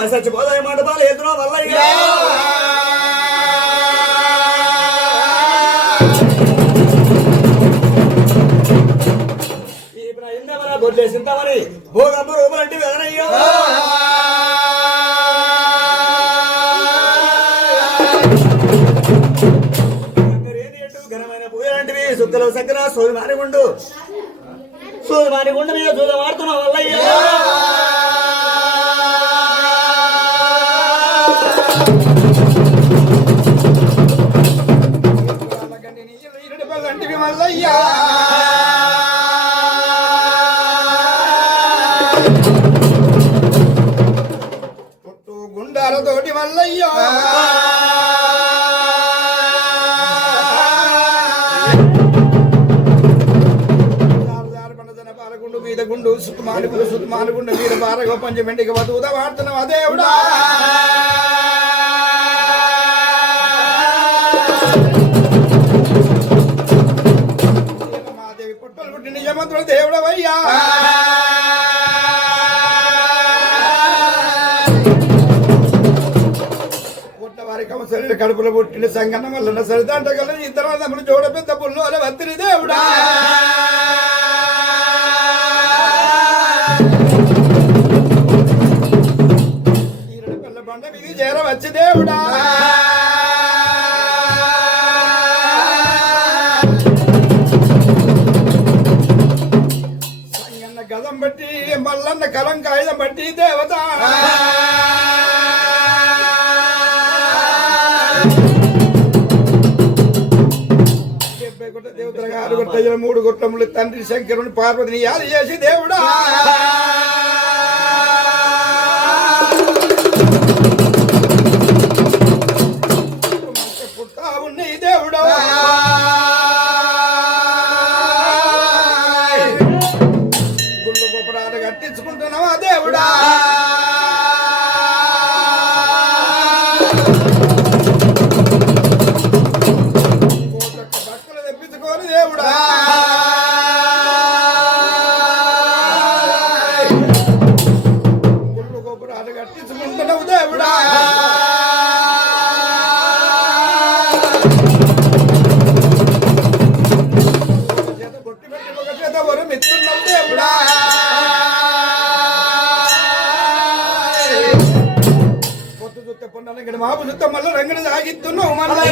అమ్మ చచ్చిపోదాయి మండపాలు ఎదురు వల్ల బొడ్లేసింత మరి సోది మారి గుండు. సోది మారి గుండు మీద చూద మారుతున్న వల్లయ్యా! గుండాలతోటి మల్లయ్యా. పాలగుండు మీద గుండు సుతుమానుగుండు సుతుమానుగుండు మీద పారగో పంచమెండికి వదువుదా వాడుతున్నావు అదేవుడా దేవుడవయ్యా పుట్టవారి కమసరి కడుపులో పుట్టిన సంగన్న వల్ల సరిదంట గల ఇద్దరు తమ్ముడు చూడ పెద్ద పుల్లు అలా వత్తిరి దేవుడా పిల్ల బండ మీది చేరవచ్చి దేవుడా. మల్లన్న కలం బట్టి దేవత గుట్ట దేవతల మూడు గుట్టములు తండ్రి శంకరుని పార్వతిని యాది చేసి దేవుడా పుట్టా ఉన్నాయి దేవుడా గుళ్ళు గొప్పరాలు కట్టించుకుంటున్నావా దేవుడా? భక్తులు తెప్పించుకోని దేవుడా. గుళ్ళు గొప్పరాలు కట్టించుకుంటున్నావు దేవుడా. పొత్తు చుట్ట పొండాలి ఇక్కడ మాపు చుట్ట మళ్ళీ రంగని సాగిస్తున్నావు మళ్ళీ.